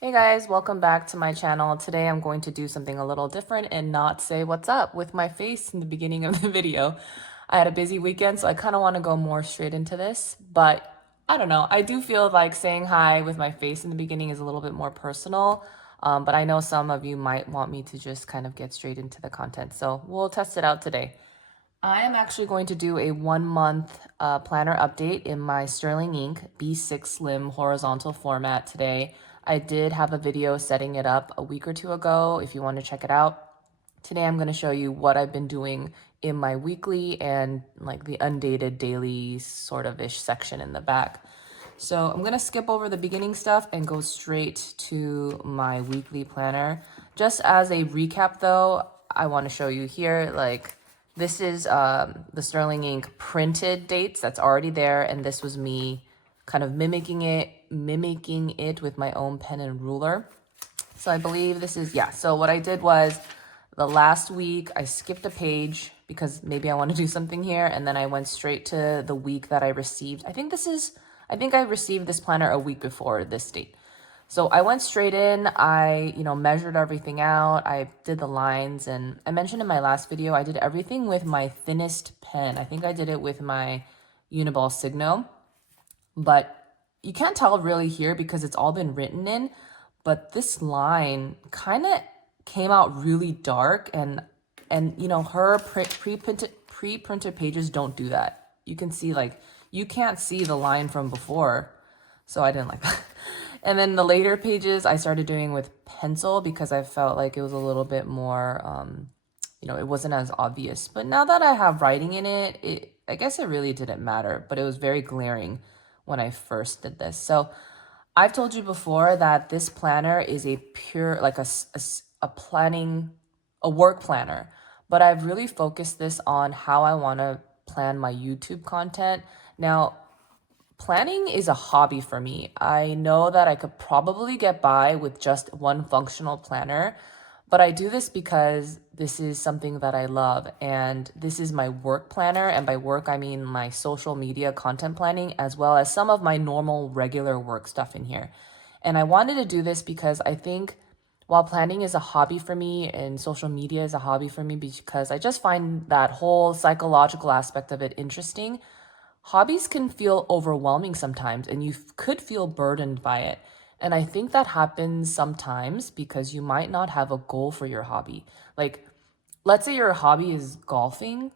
Hey guys, welcome back to my channel. Today I'm going to do something a little different and not say what's up with my face in the beginning of the video. I had a busy weekend, so I kind of want to go more straight into this, but I don't know. I do feel like saying hi with my face in the beginning is a little bit more personal, but I know some of you might want me to just kind of get straight into the content, so we'll test it out today. I am actually going to do a 1 month planner update in my Sterling Ink B6 Slim horizontal format today. I did have a video setting it up a week or two ago if you want to check it out. Today I'm going to show you what I've been doing in my weekly and like the undated daily sort of ish section in the back. So I'm going to skip over the beginning stuff and go straight to my weekly planner. Just as a recap though, I want to show you here, like this is the Sterling Ink printed dates that's already there. And this was me kind of mimicking it with my own pen and ruler. So I believe this is, yeah. So what I did was the last week I skipped a page because maybe I want to do something here. And then I went straight to the week that I received. I think I received this planner a week before this date. So I went straight in, I, measured everything out. I did the lines, and I mentioned in my last video, I did everything with my thinnest pen. I think I did it with my Uniball Signo, but you can't tell really here because it's all been written in, but this line kind of came out really dark, and her pre-printed pages don't do that. You can see, like, you can't see the line from before, so I didn't like that. And then the later pages I started doing with pencil because I felt like it was a little bit more, it wasn't as obvious. But now that I have writing in it, I guess it really didn't matter, but it was very glaring when I first did this. So I've told you before that this planner is a pure, like a planning, a work planner, but I've really focused this on how I want to plan my YouTube content. Now, planning is a hobby for me. I know that I could probably get by with just one functional planner, but I do this because this is something that I love, and this is my work planner. And by work, I mean my social media content planning, as well as some of my normal regular work stuff in here. And I wanted to do this because I think while planning is a hobby for me and social media is a hobby for me because I just find that whole psychological aspect of it interesting, hobbies can feel overwhelming sometimes, and you could feel burdened by it. And I think that happens sometimes because you might not have a goal for your hobby. Like, let's say your hobby is golfing,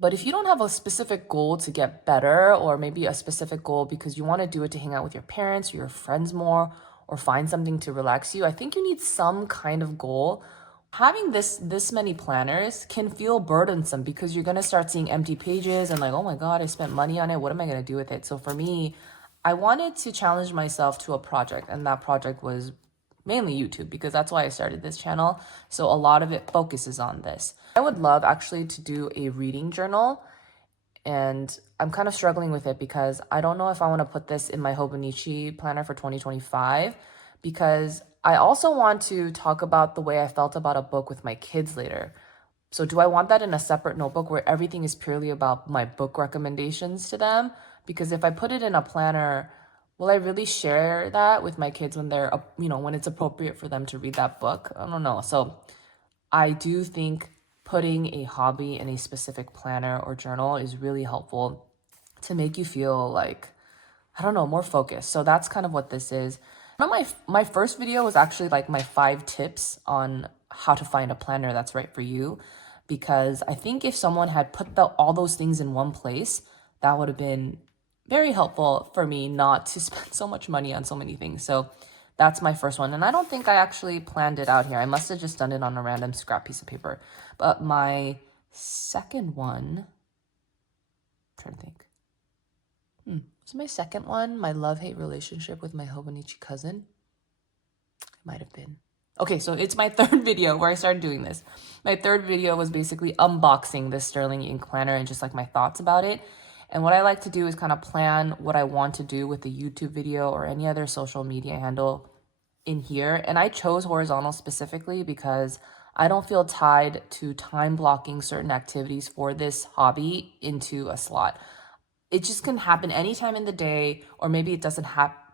but if you don't have a specific goal to get better, or maybe a specific goal because you want to do it to hang out with your parents or your friends more, or find something to relax you, I think you need some kind of goal. Having this many planners can feel burdensome because you're going to start seeing empty pages and like, oh my God, I spent money on it. What am I going to do with it? So for me, I wanted to challenge myself to a project, and that project was mainly YouTube because that's why I started this channel. So a lot of it focuses on this. I would love actually to do a reading journal, and I'm kind of struggling with it because I don't know if I want to put this in my Hobonichi planner for 2025, because I also want to talk about the way I felt about a book with my kids later. So do I want that in a separate notebook where everything is purely about my book recommendations to them? Because if I put it in a planner, will I really share that with my kids when they're, when it's appropriate for them to read that book? I don't know. So I do think putting a hobby in a specific planner or journal is really helpful to make you feel like, I don't know, more focused. So that's kind of what this is. One of my first video was actually like my 5 tips on how to find a planner that's right for you, because I think if someone had put all those things in one place, that would have been very helpful for me not to spend so much money on so many things. So that's my first one. And I don't think I actually planned it out here. I must have just done it on a random scrap piece of paper. But my second one, I'm trying to think. Was my second one my love-hate relationship with my Hobonichi cousin? It might have been. Okay, so it's my third video where I started doing this. My third video was basically unboxing this Sterling ink planner and just like my thoughts about it. And what I like to do is kind of plan what I want to do with the YouTube video or any other social media handle in here. And I chose horizontal specifically because I don't feel tied to time blocking certain activities for this hobby into a slot. It just can happen anytime in the day, or maybe it doesn't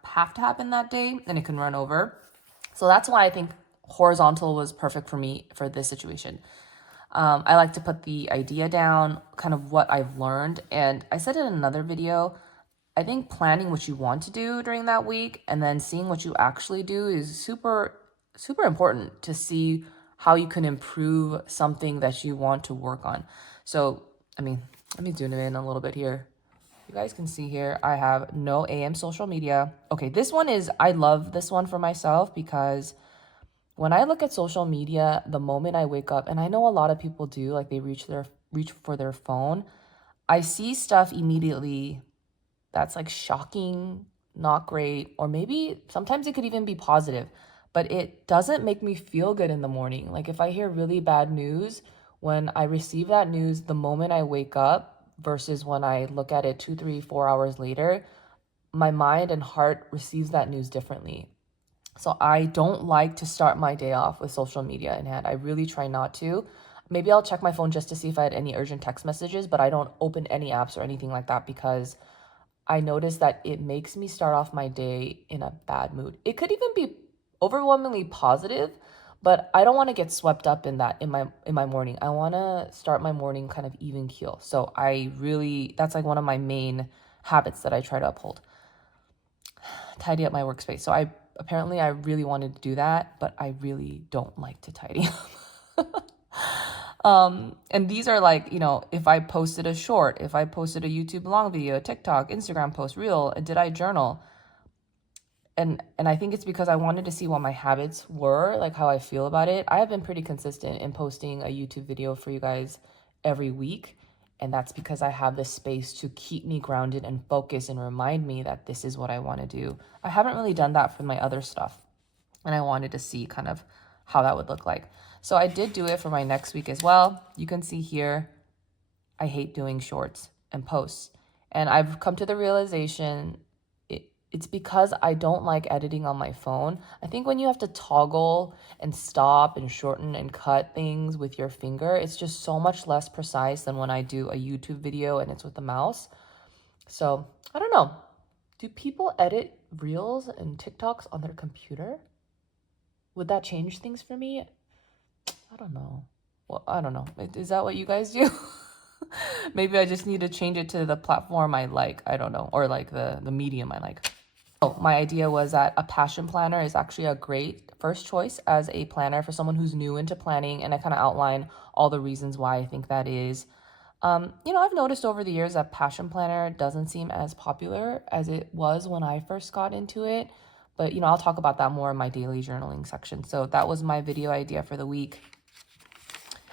have to happen that day and it can run over. So that's why I think horizontal was perfect for me for this situation. I like to put the idea down, kind of what I've learned. And I said in another video, I think planning what you want to do during that week and then seeing what you actually do is super, super important to see how you can improve something that you want to work on. So, I mean, let me zoom in a little bit here. You guys can see here, I have no AM social media. Okay, this one is, I love this one for myself because when I look at social media, the moment I wake up, and I know a lot of people do, like they reach for their phone, I see stuff immediately that's like shocking, not great, or maybe sometimes it could even be positive, but it doesn't make me feel good in the morning. Like if I hear really bad news, when I receive that news the moment I wake up versus when I look at it 2, 3, 4 hours later, my mind and heart receives that news differently. So I don't like to start my day off with social media in hand. I really try not to. Maybe I'll check my phone just to see if I had any urgent text messages, but I don't open any apps or anything like that because I notice that it makes me start off my day in a bad mood. It could even be overwhelmingly positive, but I don't want to get swept up in that in my morning. I want to start my morning kind of even keel. So that's like one of my main habits that I try to uphold. Tidy up my workspace. So I really wanted to do that, but I really don't like to tidy up. And these are like, if I posted a short, if I posted a YouTube long video, a TikTok, Instagram post, reel, did I journal? And I think it's because I wanted to see what my habits were, like how I feel about it. I have been pretty consistent in posting a YouTube video for you guys every week. And that's because I have this space to keep me grounded and focused and remind me that this is what I want to do. I haven't really done that for my other stuff. And I wanted to see kind of how that would look like. So I did do it for my next week as well. You can see here, I hate doing shorts and posts. And I've come to the realization it's because I don't like editing on my phone. I think when you have to toggle and stop and shorten and cut things with your finger, it's just so much less precise than when I do a YouTube video and it's with the mouse. So I don't know. Do people edit reels and TikToks on their computer? Would that change things for me? I don't know. Well, I don't know. Is that what you guys do? Maybe I just need to change it to the platform I like. I don't know. Or like the medium I like. Oh, my idea was that a passion planner is actually a great first choice as a planner for someone who's new into planning. And I kind of outline all the reasons why I think that is. I've noticed over the years that passion planner doesn't seem as popular as it was when I first got into it. But, I'll talk about that more in my daily journaling section. So that was my video idea for the week.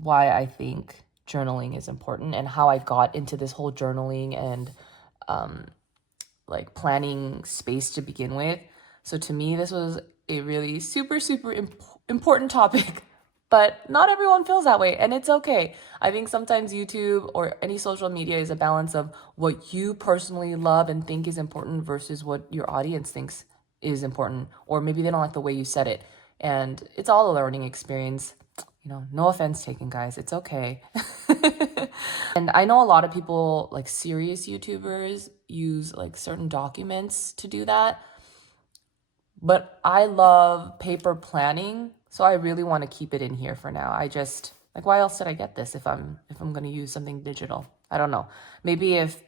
Why I think journaling is important and how I got into this whole journaling and like planning space to begin with. So to me, this was a really super, super important topic, but not everyone feels that way. And it's okay. I think sometimes YouTube or any social media is a balance of what you personally love and think is important versus what your audience thinks is important, or maybe they don't like the way you said it. And it's all a learning experience. No offense taken, guys. It's okay. And I know a lot of people, like serious YouTubers, use like certain documents to do that. But I love paper planning, so I really want to keep it in here for now. I just, like, why else did I get this if I'm going to use something digital? I don't know. Maybe if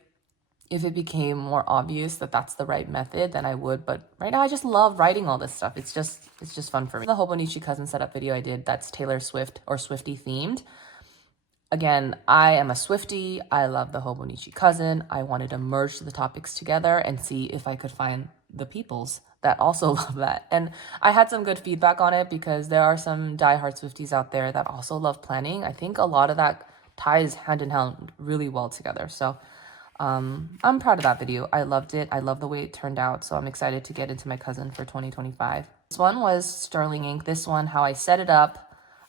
it became more obvious that that's the right method, then I would. But right now, I just love writing all this stuff. It's just fun for me. The Hobonichi cousin setup video I did, that's Taylor Swift or Swiftie themed. Again, I am a Swiftie. I love the Hobonichi cousin. I wanted to merge the topics together and see if I could find the peoples that also love that. And I had some good feedback on it because there are some diehard Swifties out there that also love planning. I think a lot of that ties hand in hand really well together. So I'm proud of that video. I loved it. I love the way it turned out. So I'm excited to get into my cousin for 2025. This one was Sterling ink. This one, how I set it up.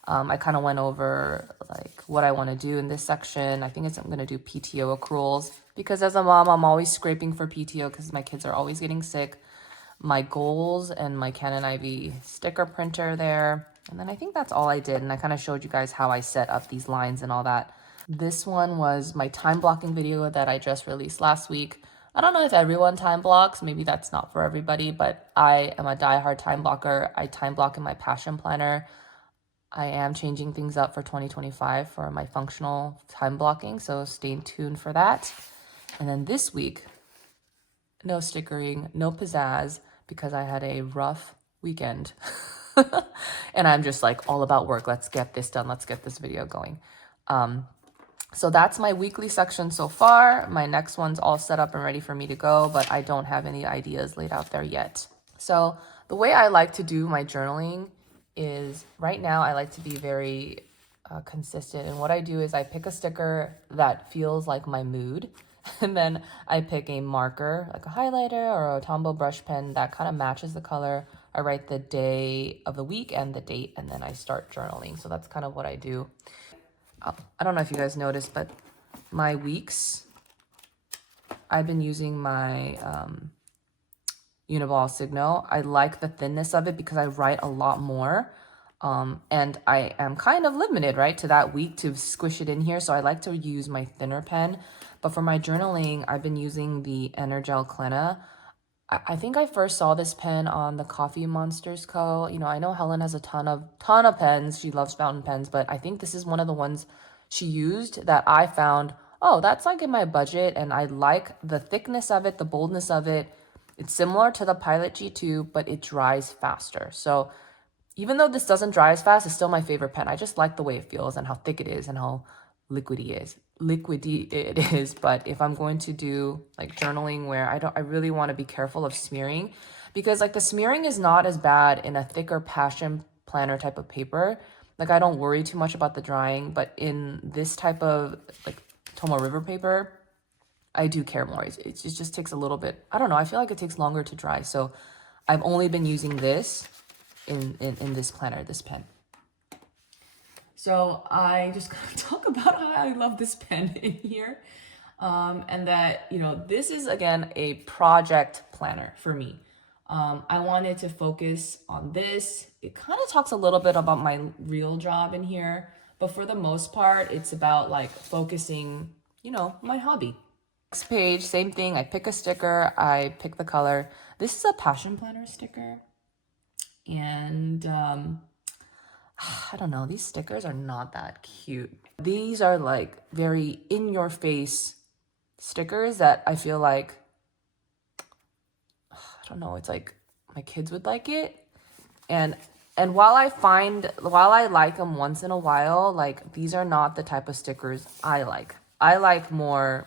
I kind of went over like what I want to do in this section. I think I'm going to do PTO accruals because as a mom, I'm always scraping for PTO because my kids are always getting sick. My goals and my Canon IV sticker printer there. And then I think that's all I did. And I kind of showed you guys how I set up these lines and all that. This one was my time blocking video that I just released last week. I don't know if everyone time blocks. Maybe that's not for everybody, but I am a diehard time blocker. I time block in my passion planner. I am changing things up for 2025 for my functional time blocking, so stay tuned for that. And then this week, no stickering, no pizzazz, because I had a rough weekend. And I'm just like all about work. Let's get this done. Let's get this video going. So that's my weekly section so far. My next one's all set up and ready for me to go, but I don't have any ideas laid out there yet. So the way I like to do my journaling is right now I like to be very consistent. And what I do is I pick a sticker that feels like my mood. And then I pick a marker, like a highlighter or a Tombow brush pen that kind of matches the color. I write the day of the week and the date, and then I start journaling. So that's kind of what I do. I don't know if you guys noticed, but my weeks, I've been using my Uniball Signo. I like the thinness of it because I write a lot more. And I am kind of limited, right, to that week to squish it in here. So I like to use my thinner pen. But for my journaling, I've been using the Energel Clenna. I think I first saw this pen on the Coffee Monsters Co. You know, I know Helen has a ton of pens. She loves fountain pens, but I think this is one of the ones she used that I found, oh, that's like in my budget, and I like the thickness of it, the boldness of it. It's similar to the Pilot G2, but it dries faster. So even though this doesn't dry as fast, it's still my favorite pen. I just like the way it feels and how thick it is and how liquidy it is. But if I'm going to do like journaling where I really want to be careful of smearing, because like the smearing is not as bad in a thicker passion planner type of paper. Like I don't worry too much about the drying, but in this type of like Tomo River paper, I do care more. It just takes a little bit. I don't know. I feel like it takes longer to dry. So I've only been using this in this planner, this pen. So I just gonna talk about how I love this pen in here. And that, you know, this is again a project planner for me. I wanted to focus on this. It kind of talks a little bit about my real job in here, but for the most part, it's about like focusing, you know, my hobby. Next page, same thing. I pick a sticker, I pick the color. This is a passion planner sticker. And I don't know, these stickers are not that cute. These are like very in your face stickers that I feel like, I don't know, it's like my kids would like it. And while I like them once in a while, like these are not the type of stickers I like. I like more,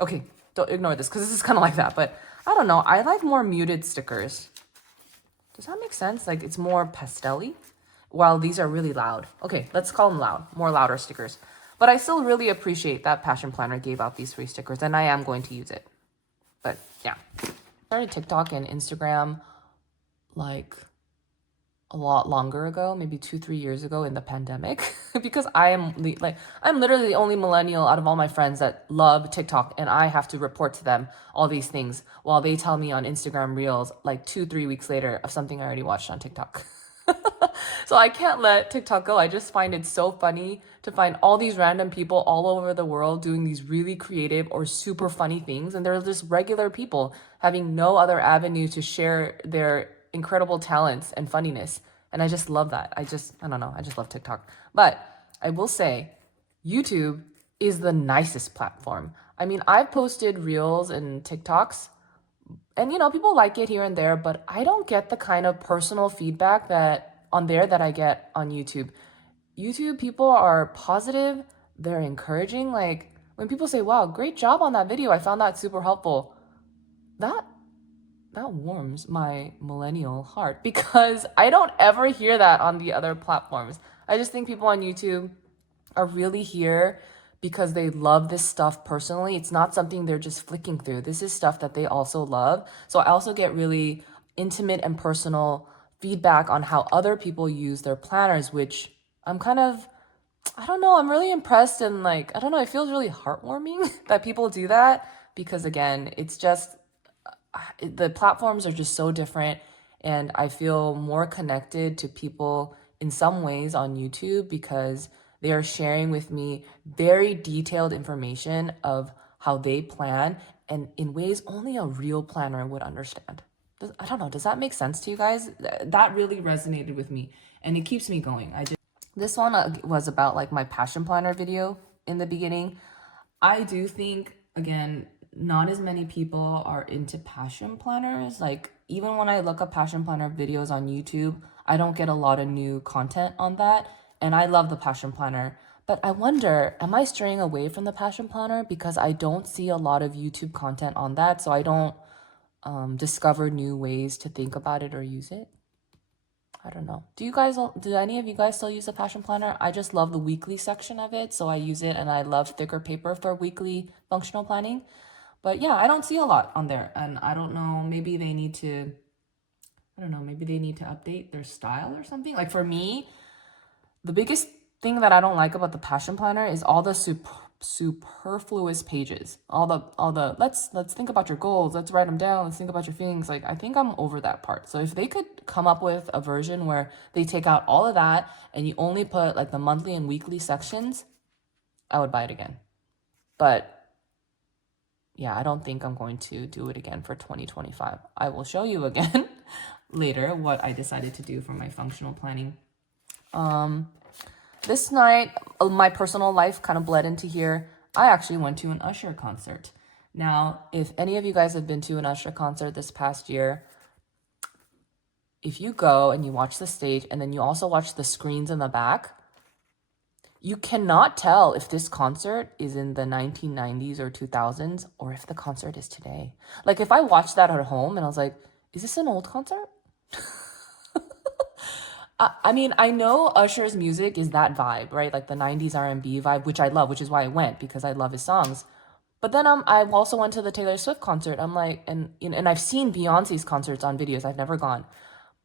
okay, don't ignore this because this is kind of like that, but I don't know, I like more muted stickers. Does that make sense? Like it's more pastel-y, while these are really loud. Okay, let's call them loud, more louder stickers. But I still really appreciate that Passion Planner gave out these free stickers, and I am going to use it. But yeah, I started TikTok and Instagram like a lot longer ago, maybe 2-3 years ago in the pandemic, because I'm literally the only millennial out of all my friends that love TikTok, and I have to report to them all these things while they tell me on Instagram Reels like 2-3 weeks later of something I already watched on TikTok. So I can't let TikTok go. I just find it so funny to find all these random people all over the world doing these really creative or super funny things, and they're just regular people having no other avenue to share their incredible talents and funniness. And I just love that. I don't know. I just love TikTok. But I will say, YouTube is the nicest platform. I mean, I've posted Reels and TikToks, and you know, people like it here and there, but I don't get the kind of personal feedback that on there that I get on YouTube. YouTube people are positive, they're encouraging. Like when people say, "Wow, great job on that video. I found that super helpful." That warms my millennial heart because I don't ever hear that on the other platforms. I just think people on YouTube are really here because they love this stuff personally. It's not something they're just flicking through. This is stuff that they also love. So I also get really intimate and personal feedback on how other people use their planners, which I'm kind of, I don't know, I'm really impressed, and like, I don't know, it feels really heartwarming that people do that because again, it's just, the platforms are just so different, and I feel more connected to people in some ways on YouTube because they are sharing with me very detailed information of how they plan, and in ways only a real planner would understand. I don't know, does that make sense to you guys? That really resonated with me, and it keeps me going. This one was about like my passion planner video in the beginning. I do think, again, not as many people are into passion planners. Like, even when I look up passion planner videos on YouTube, I don't get a lot of new content on that. And I love the passion planner. But I wonder, am I straying away from the passion planner because I don't see a lot of YouTube content on that, so I don't discover new ways to think about it or use it? I don't know. Do any of you guys still use a passion planner? I just love the weekly section of it, so I use it, and I love thicker paper for weekly functional planning. But yeah, I don't see a lot on there, and I don't know, maybe they need to, I don't know, maybe they need to update their style or something. Like for me, the biggest thing that I don't like about the passion planner is all the superfluous pages. All the let's think about your goals, let's write them down, let's think about your feelings. Like, I think I'm over that part. So if they could come up with a version where they take out all of that and you only put like the monthly and weekly sections, I would buy it again. But yeah, I don't think I'm going to do it again for 2025. I will show you again later what I decided to do for my functional planning. This night, my personal life kind of bled into here. I actually went to an Usher concert. Now, if any of you guys have been to an Usher concert this past year, if you go and you watch the stage and then you also watch the screens in the back, you cannot tell if this concert is in the 1990s or 2000s or if the concert is today. Like, if I watched that at home and I was like, is this an old concert? I mean, I know Usher's music is that vibe, right? Like the 90s R&B vibe, which I love, which is why I went, because I love his songs. But then I also went to the Taylor Swift concert. I'm like, and I've seen Beyonce's concerts on videos. I've never gone.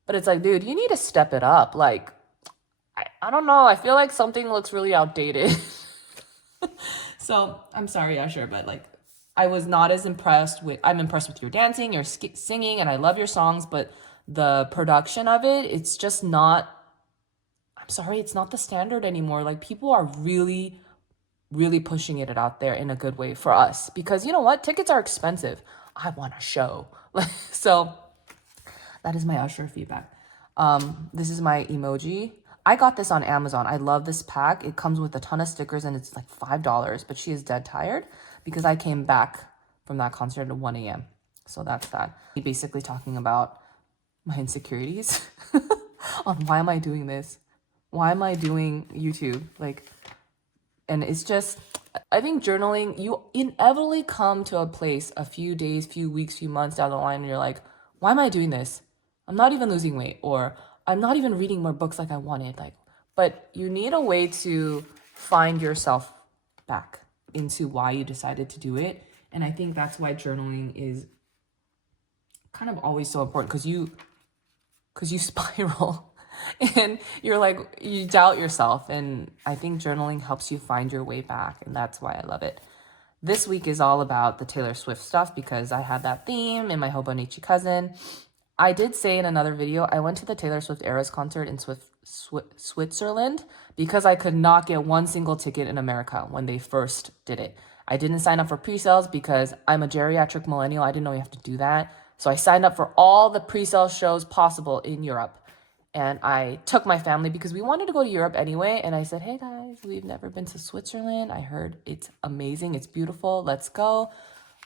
But it's like, dude, you need to step it up. Like, I don't know. I feel like something looks really outdated. So I'm sorry, Usher, but like, I was not as impressed with, I'm impressed with your dancing, your singing, and I love your songs, but the production of it, it's just not, I'm sorry, it's not the standard anymore. Like, people are really, really pushing it out there in a good way for us, because you know what? Tickets are expensive. I want a show. So that is my Usher feedback. This is my emoji. I got this on Amazon. I love this pack. It comes with a ton of stickers and it's like $5, but she is dead tired because I came back from that concert at 1 a.m. So that's that. Basically talking about my insecurities on why am I doing this? Why am I doing YouTube? Like, and it's just, I think journaling, you inevitably come to a place a few days, few weeks, few months down the line, and you're like, why am I doing this? I'm not even losing weight, or I'm not even reading more books like I wanted. Like, but you need a way to find yourself back into why you decided to do it. And I think that's why journaling is kind of always so important, because you spiral and you're like, you doubt yourself. And I think journaling helps you find your way back. And that's why I love it. This week is all about the Taylor Swift stuff because I had that theme in my Hobonichi cousin. I did say in another video, I went to the Taylor Swift Eras concert in Switzerland because I could not get one single ticket in America when they first did it. I didn't sign up for pre-sales because I'm a geriatric millennial. I didn't know you have to do that. So I signed up for all the pre-sale shows possible in Europe. And I took my family because we wanted to go to Europe anyway. And I said, hey guys, we've never been to Switzerland. I heard it's amazing. It's beautiful. Let's go.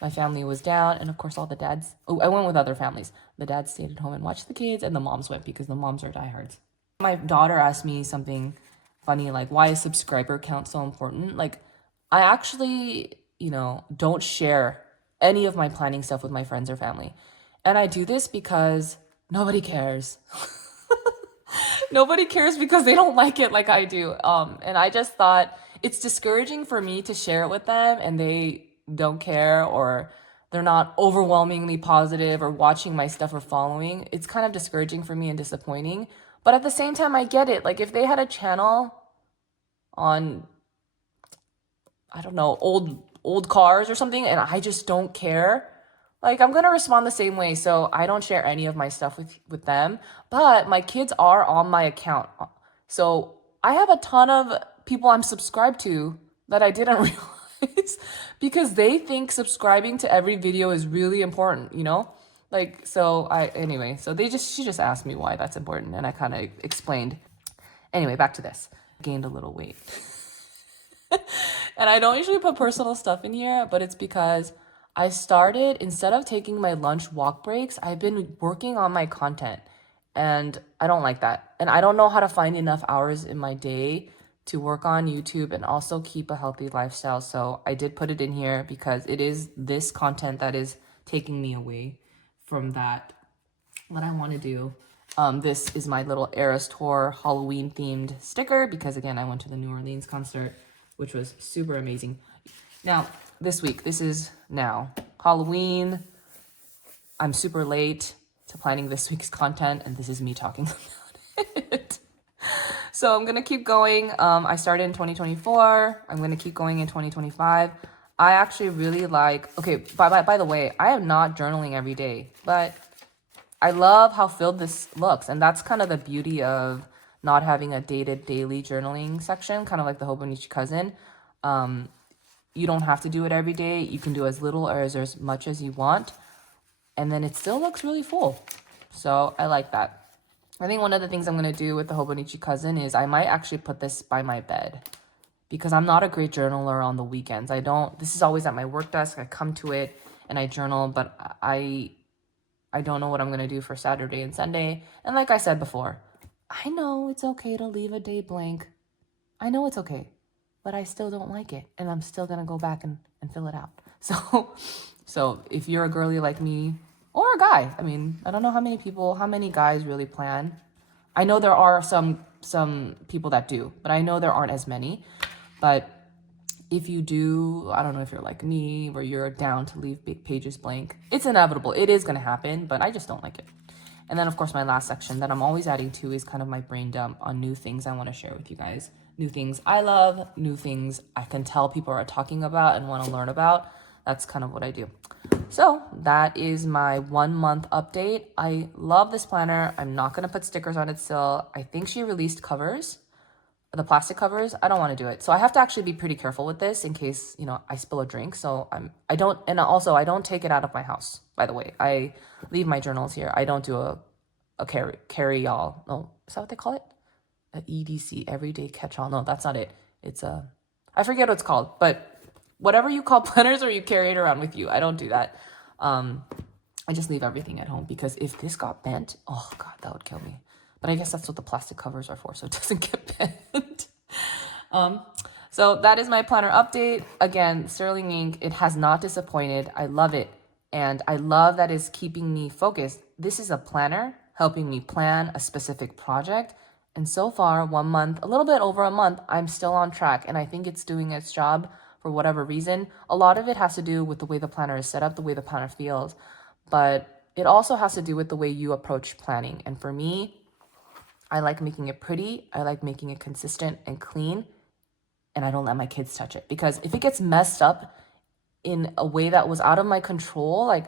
My family was down. And of course, all the dads, I went with other families. The dads stayed at home and watched the kids, and the moms went because the moms are diehards. My daughter asked me something funny, like, why is subscriber count so important? Like, I actually, don't share any of my planning stuff with my friends or family. And I do this because nobody cares. Nobody cares because they don't like it like I do. And I just thought it's discouraging for me to share it with them and they don't care, or they're not overwhelmingly positive or watching my stuff or following. It's kind of discouraging for me and disappointing. But at the same time, I get it. Like, if they had a channel on, I don't know, old cars or something, and I just don't care, like, I'm gonna respond the same way. So I don't share any of my stuff with them, but my kids are on my account. So I have a ton of people I'm subscribed to that I didn't guys, because they think subscribing to every video is really important, you know? Like, so anyway, so she just asked me why that's important, and I kind of explained. Anyway, back to this. Gained a little weight. And I don't usually put personal stuff in here, but it's because I started, instead of taking my lunch walk breaks, I've been working on my content. And I don't like that. And I don't know how to find enough hours in my day to work on YouTube and also keep a healthy lifestyle. So I did put it in here because it is this content that is taking me away from that, what I want to do. This is my little Eras Tour Halloween themed sticker because, again, I went to the New Orleans concert, which was super amazing. Now, this week, this is now Halloween. I'm super late to planning this week's content, and this is me talking about it. So I'm going to keep going. I started in 2024. I'm going to keep going in 2025. I actually really like, okay, by the way, I am not journaling every day, but I love how filled this looks. And that's kind of the beauty of not having a dated daily journaling section, kind of like the Hobonichi cousin. You don't have to do it every day. You can do as little or as much as you want. And then it still looks really full. So I like that. I think one of the things I'm going to do with the Hobonichi cousin is I might actually put this by my bed because I'm not a great journaler on the weekends. This is always at my work desk. I come to it and I journal, but I don't know what I'm going to do for Saturday and Sunday. And like I said before, I know it's okay to leave a day blank. I know it's okay, but I still don't like it. And I'm still going to go back and fill it out. So if you're a girly like me or a guy, I mean, I don't know how many guys really plan. I know there are some people that do, but I know there aren't as many. But if you do, I don't know if you're like me, where you're down to leave big pages blank. It's inevitable. It is going to happen, but I just don't like it. And then, of course, my last section that I'm always adding to is kind of my brain dump on new things I want to share with you guys. New things I love, new things I can tell people are talking about and want to learn about. That's kind of what I do. So that is my 1 month update. I love this planner. I'm not going to put stickers on it still. I think she released covers, the plastic covers. I don't want to do it. So I have to actually be pretty careful with this in case, I spill a drink. So I don't take it out of my house, by the way. I leave my journals here. I don't do a carry all. No, is that what they call it? A EDC, everyday catch all. No, that's not it. It's I forget what it's called, but whatever you call planners or you carry it around with you. I don't do that. I just leave everything at home because if this got bent, oh God, that would kill me. But I guess that's what the plastic covers are for, so it doesn't get bent. So that is my planner update. Again, Sterling Ink, it has not disappointed. I love it. And I love that it's keeping me focused. This is a planner helping me plan a specific project. And so far, 1 month, a little bit over a month, I'm still on track. And I think it's doing its job for whatever reason. A lot of it has to do with the way the planner is set up, the way the planner feels. But it also has to do with the way you approach planning. And for me, I like making it pretty. I like making it consistent and clean. And I don't let my kids touch it. Because if it gets messed up in a way that was out of my control, like,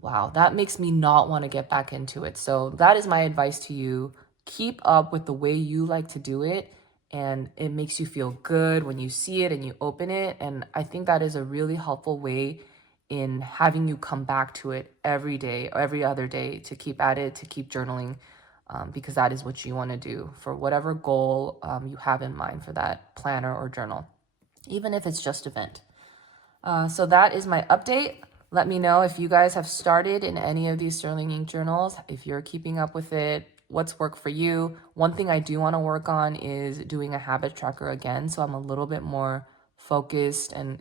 wow, that makes me not want to get back into it. So that is my advice to you. Keep up with the way you like to do it. And it makes you feel good when you see it and you open it. And I think that is a really helpful way in having you come back to it every day or every other day to keep at it, to keep journaling, because that is what you want to do for whatever goal you have in mind for that planner or journal, even if it's just a vent. So that is my update. Let me know if you guys have started in any of these Sterling Ink journals, if you're keeping up with it, what's worked for you. One thing I do want to work on is doing a habit tracker again, so I'm a little bit more focused and,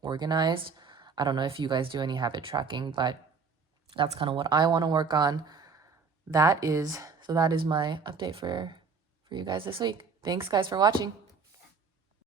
organized. I don't know if you guys do any habit tracking, but that's kind of what I want to work on. That is my update for you guys this week. Thanks guys for watching.